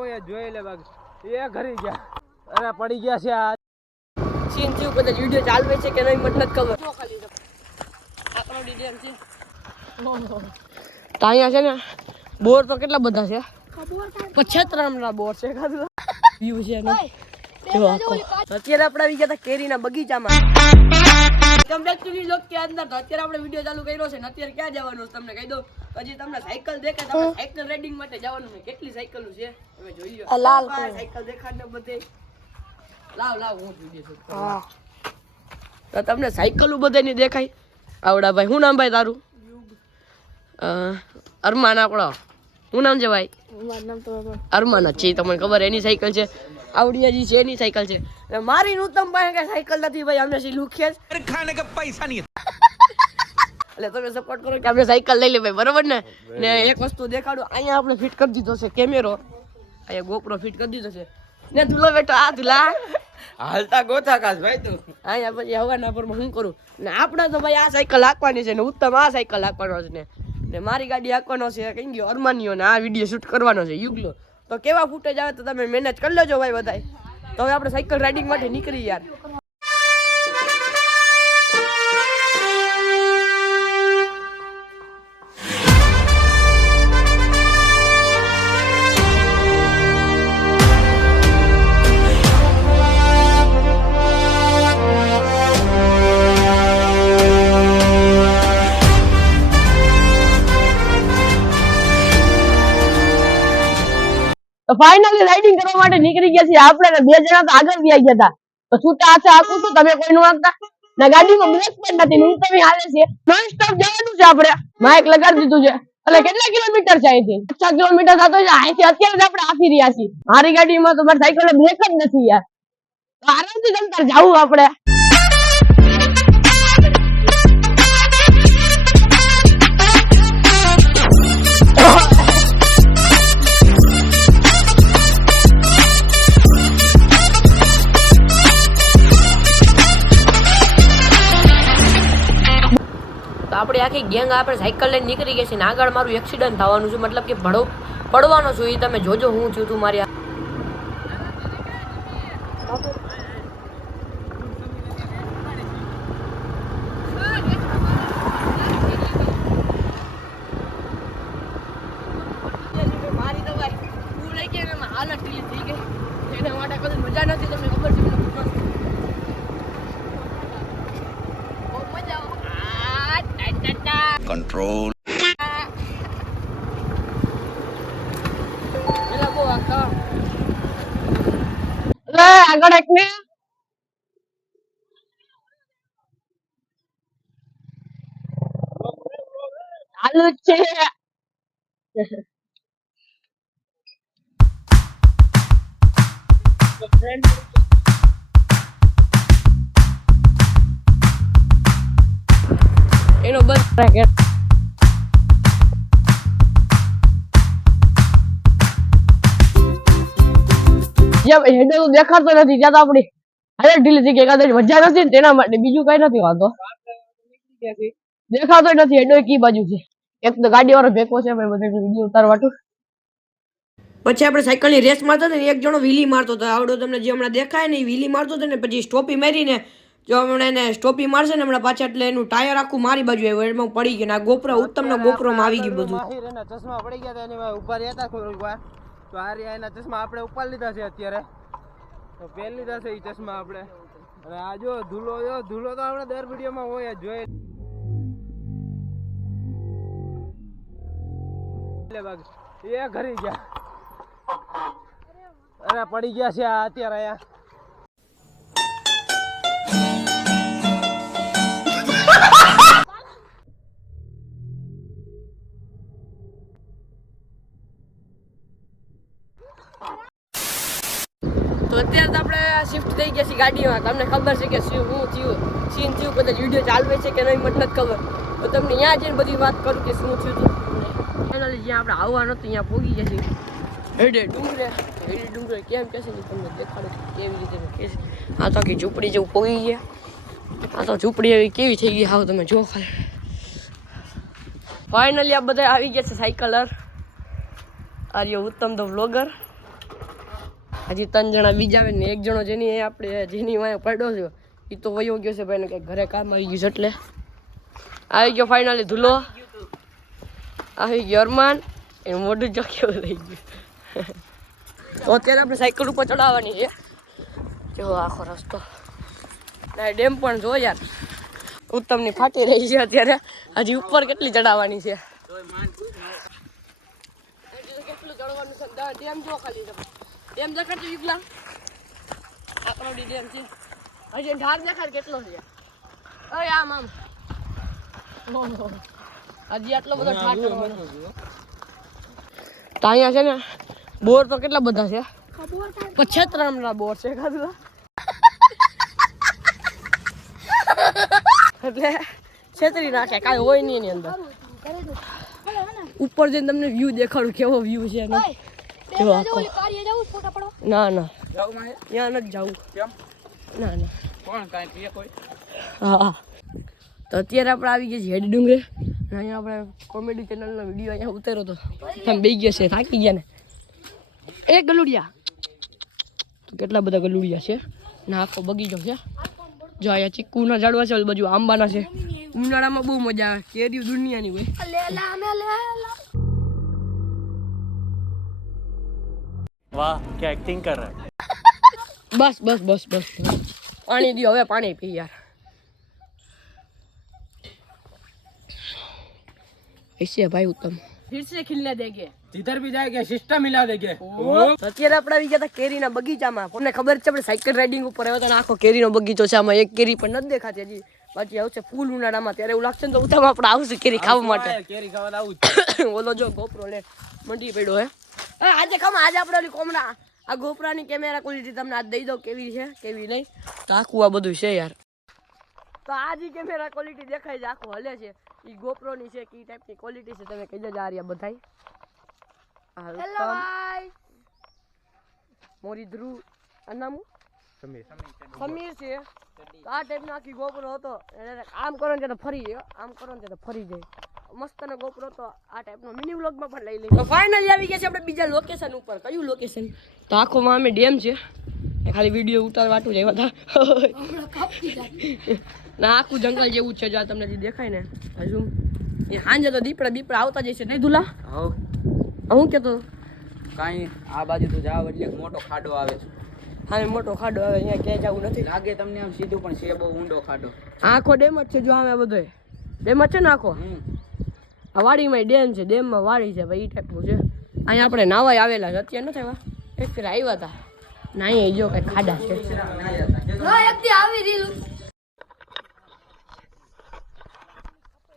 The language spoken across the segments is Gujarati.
જોઈ લે બાગ એ ઘરી ગયા અરે પડી ગયા છે આ સીન થયું કદાચ વિડિયો ચાલવે છે કે નહીં મને નથી ખબર જો ખાલી આપણો ડીડીએમ છે તો અહીંયા છે ને બોર તો કેટલા બધા છે 75 ના બોર છે ખાધું વ્યૂ છે ને જો અત્યારે આપણે આવી ગયા હતા કેરીના બગીચામાં કમ બેક ટુ લોક કે અંદર તો અત્યારે આપણે વિડિયો ચાલુ કર્યો છે ને અત્યારે ક્યાં જવાનું છે તમને કહી દઉં હજી તમને સાયકલ દેખાય તમને સાયકલ રાઇડિંગ માટે જવાનું છે કેટલી સાયકલો છે તમે જોઈ લો લાલ સાયકલ દેખાડને બધે લાવ હું વિડિયો શૂટ કરું હા તો તમને સાયકલો બધાની દેખાય આવડા ભાઈ શું નામ ભાઈ તારું અરમાન આપણો શું નામ છે ભાઈ મારું નામ તો અરમાન જ છે તમને ખબર એની સાયકલ છે આવડિયાજી છે એની સાયકલ છે અને મારી નૂતમ પાસે કઈ સાયકલ નથી ભાઈ અમે સી લુખે ખાને કે પૈસા નહીં એટલે તમે સપોર્ટ કરો કે આપણે સાયકલ લઈ લે ભાઈ બરોબર ને ને એક વસ્તુ દેખાડું અહીંયા આપણે ફિટ કરી દીધો છે કેમેરો અહીંયા ગોપ્રો ફિટ કરી દીધો છે ને તુલો બેટો આ તુલા હાલતા ગોથા કાસ ભાઈ તું અહીંયા પછી હવાના પર હું કરું ને આપણે તો ભાઈ આ સાયકલ હાંકવાની છે ને ઉત્તમ આ સાયકલ હાંકવાનો છે ને મારી ગાડી હાંકવાનો છે કઈ ગયો અરમાનીઓ ને આ વિડીયો શૂટ કરવાનો છે યુગલો તો કેવા ફૂટેજ આવે તો તમે મેનેજ કરી લેજો ભાઈ બધાય તો હવે આપણે સાયકલ રાઇડિંગ માટે નીકળી યાર તો ફાઇનલી રાઇડિંગ કરવા માટે નીકળી ગયા છીએ આપણે બે જણા તો આગળ વ્યા ગયા હતા તો છૂટા હાથે આખું તો તમે કોઈનું વાગતા ને ગાડીમાં બ્રેક પણ નથી હું તમે હાલે છે નોન સ્ટોપ જવાનું છે આપણે માઇક લગાડી દીધું છે એટલે કેટલા કિલોમીટર છે અહીંથી 5 કિલોમીટર થતો છે અહીંથી અત્યારે જ આપણે આખી રહ્યા છીએ મારી ગાડીમાં તો મારી સાયકલ બ્રેક જ નથી યાર તો આરામથી તમતાર જાવું આપણે આપણે આખી ગેંગ આપણે સાયકલ લઈને નીકળી ગયા છે ને આગળ મારું એક્સિડન્ટ થવાનું છે મતલબ કે પડવાનો છું એ તમે જોજો હું છું તું મારી મારી તો ભાઈ તું લઈ ગયા હાલત ઢીલી થઈ ગઈ એના માટે કદી મજા નથી તમને ખબર છે control આગળ એક ને ચાલુ છે એનો બસ રેકેટ જ્યાં હેડર તો દેખાતો નથી ત્યાં તો આપડી હાલે ઢીલી થઈ ગઈ કદાચ મજા નથી ને તેના માટે બીજું કઈ નથી વાંધો દેખાતો નથી હેડર કી બાજુ છે એક તો ગાડી વાળો ભેકો છે ભાઈ બધે વિડીયો ઉતારવાટું પછી આપણે સાયકલ ની રેસ મારતા ને એક જણો વ્હીલી મારતો હતો આવડો તમને જે હમણાં દેખાય ને વ્હીલી મારતો હતો ને પછી સ્ટોપી મારીને જો હમણાં એને સ્ટોપી મારશે ને હમણાં પાછા એટલે એનું ટાયર આખું મારી બાજુ આવ્યું એમાં પડી ગયું આ ગોપ્રો ઉત્તમના ગોપ્રોમાં આવી ગયું બધું એના ચશ્મા પડી ગયા હતા એની ઉપર રહેતા કોઈ તો આ રહ્યા એના ચશ્મા આપણે ઉપર લીધા છે અત્યારે તો પહેરી લીધા છે એ ચશ્મા આપણે અને આ જો ધૂલો તો આપણે દર વિડીયોમાં હોય જોઈએ એ ઘરી ગયા અરે પડી ગયા છે આ અત્યારે અહીંયા તો અત્યારે આપણે શિફ્ટ થઈ ગયા છીએ ગાડીમાં તમને ખબર છે કે શું થયું સીન થયું કદાચ વિડીયો ચાલવે છે કે નહીં મને નથી ખબર તો તમને ત્યાં જઈને બધી વાત કરું કે શું થયું હતું ફાઇનલી જ્યાં આપણે આવવાનું હતું ત્યાં પહોંચી ગયા છીએ હેડે ડુંગરે કેમ કહેશે ને તમને દેખાડું કેવી રીતે કહે છે આ તો આખી ઝૂંપડી જેવું પહોંચી ગયા આ તો ઝૂંપડી એવી કેવી થઈ ગઈ હાવ તમે જો ખાલી ફાઇનલી આ બધા આવી ગયા છે સાયકલર આર્ય ઉત્તમ ધ વ્લોગર હજી 3 જણા બીજા આવે ને એક જણો જેની વાંહે પડ્યો છે એ તો વયો ગયો છે ભાઈ ને કંઈક ઘરે કામ આવી ગયું છે એટલે આવી ગયો ફાઇનલી ધૂલો આવી ગયો અરમાન એ મોઢું ચોખ્યું થઈ ગયું તો અત્યારે આપણે સાયકલ ઉપર ચડાવવાની છે જો આખો રસ્તો ના ડેમ પણ જો યાર ઉત્તમની ફાટી રહી છે અત્યારે હજી ઉપર કેટલી ચડાવવાની છે કેટલું ચડવાનું છે ડેમ જો ખાલી ડેમ દેખાડતો યુગલા આપણો ડેમ છે હજી ઢાર દેખાડ કેટલો છે અરે આમ આમ હજી આટલો બધો ઢાર ચડવાનો તો અહીંયા છે ને બોર તો કેટલા બધા છે 75 ના બોર છે ખાધું એટલે છેતરી નાખે કાંઈ હોય નહીં એની અંદર ઉપર જઈને તમને વ્યૂ દેખાડું કેવો વ્યૂ છે એનો ના ના ત્યાં નથી જવું ના ના હા તો અત્યારે આપણે આવી ગયા છીએ હેડી ડુંગરે અહીંયા આપણે કોમેડી ચેનલનો વિડીયો અહીંયા ઉતાર્યો હતો તમે બે ગયા છે થાકી ગયા ને એ ગલુડિયા કેટલા બધા ગલુડિયા છે ને આખો બગીચો છે જો અહીંયા ચીકુના ઝાડવા છે બાજુ આંબાના છે ઉનાળામાં બહુ મજા આવે કેરીઓ દુનિયાની હોય वाह क्या एक्टिंग कर रहा है बस बस बस बस पानी दियो હવે પાણી પી યાર ऐसे भाई उत्तम फिर से खिलने देंगे जिधर भी जाएंगे सिस्टम मिला देंगे અત્યારે આપણે આવી ગયા હતા કેરીના બગીચામાં તમને ખબર છે આપણે સાયકલ રાઇડિંગ ઉપર આવ્યા હતા આખો કેરીનો બગીચો છે આમાં એક કેરી પણ નથી દેખાતી હજી બાકી આવશે ફૂલ ઉનાળામાં ત્યારે એવું લાગશે ને તો ઉતામાં આપણે આવશે કેરી ખાવા માટે કેરી ખાવા આવું ઓલો જો ગોપરો લે મંડી પડ્યો હે આજે આજે આપણે ઓલી કોમરા આ ગોપરાની કેમેરા ક્વોલિટી તમને આજ દઈ દો કેવી છે કેવી નહીં તો આખું આ બધું છે યાર તો આ જે કેમેરા ક્વોલિટી દેખાય છે આખું હલે છે એ ગોપરોની છે કી ટાઈપની ક્વોલિટી છે તમે કહી દેજો આ રહ્યા બધાય હેલો ગાઈસ મોરી ધ્રુવ આ નામ સમીર છે આ ટાઈપનો આખી ગોપરો હતો એને આમ કરો ને તો ફરી જાય આમ કરો ને તો ફરી જાય મસ્તનો ગોપરો તો આ ટાઈપનો મિની વ્લોગમાં પણ લઈ લઈએ તો ફાઇનલી આવી ગયા છે આપણે બીજા લોકેશન ઉપર કયું લોકેશન તો આખોમાં અમે ડેમ છે ખાલી વિડીયો ઉતારવાટું જ આવ્યા હતા ના આખું જંગલ જેવું છે જો તમને જે દેખાય ને હજુ એ સાંજે તો દીપડા આવતા જશે નહીં ધુલા હું કેતો કાંઈ આ બાજુ તો જાવ એટલે મોટો ખાડો આવે છે હા મોટો ખાડો આવે અહીંયા ક્યાંય જવું નથી લાગે તમને આમ સીધું પણ છે બહુ ઊંડો ખાડો આખો ડેમ જ છે જો આવે બધો ડેમ જ છે ને આખો આ વાડીમાં ડેમ છે ડેમમાં વાડી છે ભાઈ એ ટાઈપનું છે અહીંયા આપણે નાવાય આવેલા છે અત્યારે નથી આવ્યા એક ફેર આવ્યા હતા ના અહીંયા જો કઈ ખાડા છે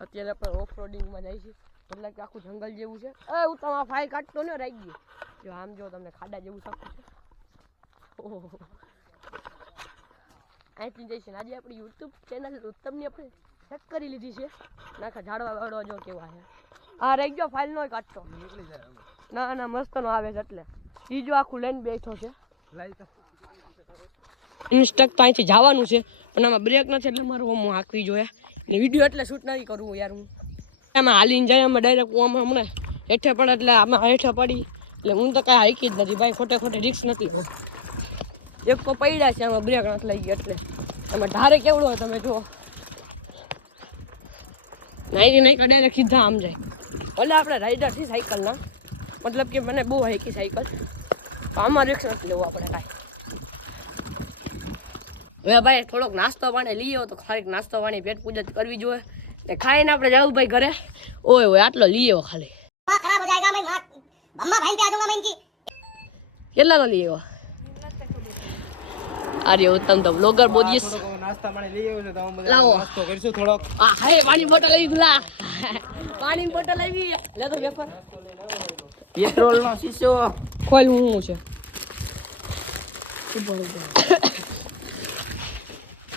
અત્યારે આપણે ઓફ રોડિંગમાં જાય છે એટલે કે આખું જંગલ જેવું છે એ હું તમારા ફાઇલ કાઢતો ને રહી ગયું જો આમ જો તમને ખાડા જેવું શકું છે ઓહો અહીંથી જઈશું આજે આપણી યુટ્યુબ ચેનલ ઉત્તમની આપણે સેટ કરી લીધી છે નાખા ઝાડવા વાળવા જો કેવા છે આ રહી ગયો ફાઇલ નો કાઢતો ના ના મસ્ત નો આવે છે એટલે બીજો આખું લઈને બેઠો છે ઇન્સ્ટક તો અહીંથી જવાનું છે પણ આમાં બ્રેક નથી એટલે મારું આમ હાંકવી જોઈએ ને વિડીયો એટલે શૂટ નથી કરવું યાર હું એમાં હાલીને જાય આમાં ડાયરેક્ટ હું આમાં હમણાં હેઠે પડે એટલે આમાં હેઠે પડી એટલે હું તો કાંઈ હાકી જ નથી ભાઈ ખોટે રિસ્ક નથી એક તો પડ્યા છે આમાં બ્રેક નથી લઈ ગયા એટલે એમાં ધારે કેવડો હોય તમે જુઓ નહીં ડાયરેક્ટ સીધા આમ જાય ભલે આપણે રાઈડર થી સાયકલના મતલબ કે મને બહુ હાઈકી સાયકલ આમાં રિસ્ક નથી લેવું આપણે કાંઈ હવે ભાઈ થોડોક નાસ્તો પાણી લઈ આવો તો ખાલી નાસ્તો પાણી પેટ પૂજા કરવી જોઈએ ને ખાઈને આપણે જવું ભાઈ ઘરે ઓય આટલો લઈ આવો ખાલી કેટલાનો લઈ આવો અરે ઉત્તમ તો બ્લોગર બોલીશ નાસ્તા પાણી લઈ આવ્યો છે તો અમે લાવો નાસ્તો કરીશું થોડોક હા હે પાણી બોટલ આવી ગુલા પાણી બોટલ આવી લે તો વેફર પેટ્રોલ નો શીશો ખોલ હું છે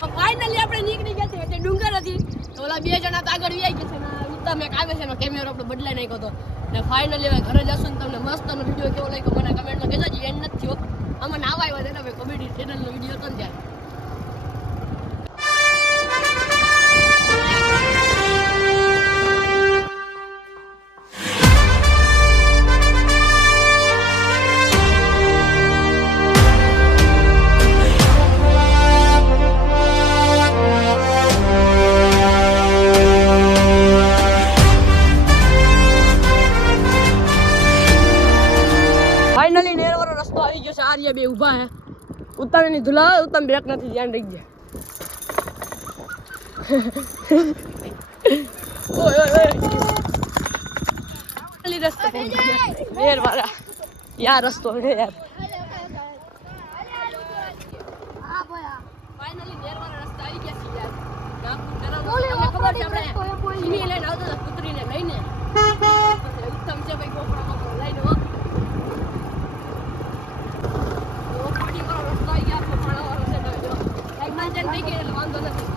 ફાઇનલી આપણે નીકળી ગયા છે એટલે ડુંગર હતી તો ઓલા બે જણા તો આગળ વ્યાઈ ગયા છે ને ઉત્તમ એક આવે છે ને કેમેરો આપણે બદલાઈ નાખ્યો હતો ને ફાઇનલી હવે ઘરે જશું ને તમને મસ્તનો વિડીયો કેવો લાગ્યો મને કમેન્ટમાં કહેજો જ એન્ડ નથી થયો આમાં નાવા આવ્યા છે ને ભાઈ કોમેડી ચેનલનો વિડીયો હતો ને ત્યારે નેર વાળો રસ્તો આવી ગયો છે. આર્યા બે ઊભા હે. ઉતાવળની ધુલા ઉત્તમ બ્રેક નથી, ધ્યાન રાખજે. ઓય ઓય ઓય ખાલી રસ્તો પહોંચી ગયા નેર વાળા. યાર રસ્તો હે યાર. ફાઇનલી નેર વાળા રસ્તા આવી ગયા છે યાર. ખબર છે આપણે ચીની લઈને આવતા હતા કૂતરીને લઈને. ઉત્તમ છે ભાઈ ગોપરામાં લઈને હો. પાણી વાળો રસ્તો આવી ગયા છે, પાણા વાળો છે તો જો એક નાચન થઈ ગઈ એટલે વાંધો નથી.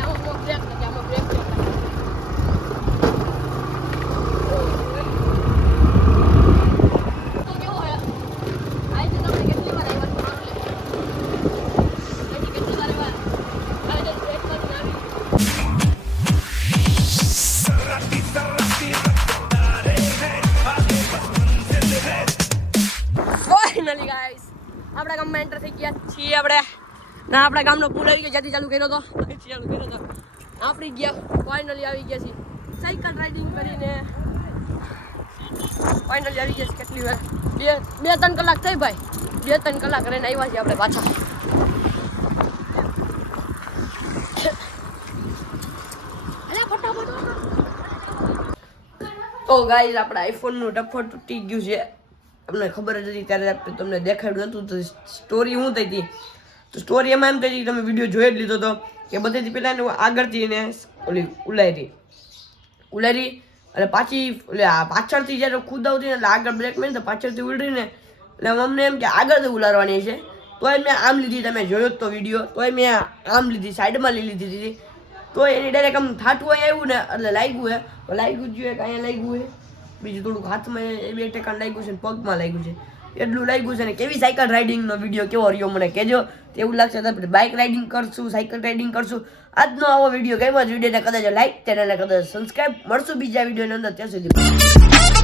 આમાં બ્રેક નથી, આમાં બ્રેક છે. તો કેવો હે આઈ તો આપણે કેટલી વાર આવ્યા કેટલી વાર આવ્યા આઈ તો બ્રેક નથી આવી. ફાઇનલી ગાઈસ આપણા ગામમાં એન્ટર થઈ ગયા છીએ આપણે. ના આપણા ગામનો પુલ આવી ગયો, જ્યાંથી ચાલુ કર્યો હતો આપણી ગયા. ફાઇનલી આવી ગયા છીએ સાયકલ રાઇડિંગ કરીને. ફાઇનલી આવી ગયા છે. કેટલી વાર 2-3 કલાક થઈ ભાઈ. 2-3 કલાક રહીને આવ્યા છીએ આપણે પાછા. તો ગાઈસ આપણા આઈફોનનું ટફર તૂટી ગયું છે. તમને ખબર જ હતી ત્યારે તમને દેખાડ્યું નતું. તો સ્ટોરી શું થઈ હતી, તો સ્ટોરી એમાં એમ થઈ હતી, તમે વિડીયો જોઈ જ લીધો હતો કે બધેથી પહેલાં ને આગળથી એને ઓલી ઉલારી અને પાછી પાછળથી જ્યારે ખુદ આવતી ને એટલે આગળ બ્રેક મારી તો પાછળથી ઉલરીને એટલે અમને એમ કે આગળથી ઉલારવાની છે. તોય મેં આમ લીધી, તમે જોયો જ તો વિડીયો. તોય મેં આમ લીધી, સાઈડમાં લઈ લીધી હતી. તો એની ડાયરેક્ટ આમ થાટું અહીં આવ્યું ને એટલે લાગ્યું હે. લાગ્યું જ જોઈએ કે અહીંયા લાગ્યું હે, બીજું થોડુંક હાથમાં 2 ટેકાને લાગ્યું છે ને પગમાં લાગ્યું છે, એટલું લાગ્યું છે. ને કેવી સાયકલ રાઇડિંગનો વિડીયો કેવો રહ્યો મને કહેજો. એવું લાગશે તો આપણે બાઇક રાઇડિંગ કરશું, સાયકલ રાઇડિંગ કરશું. આજનો આવો વિડીયો ગમ્યો જ વિડીયોને કદાચ લાઈક, ચેનલને કદાચ સબસ્ક્રાઈબ. મળશું બીજા વિડીયોની અંદર. ત્યાં સુધી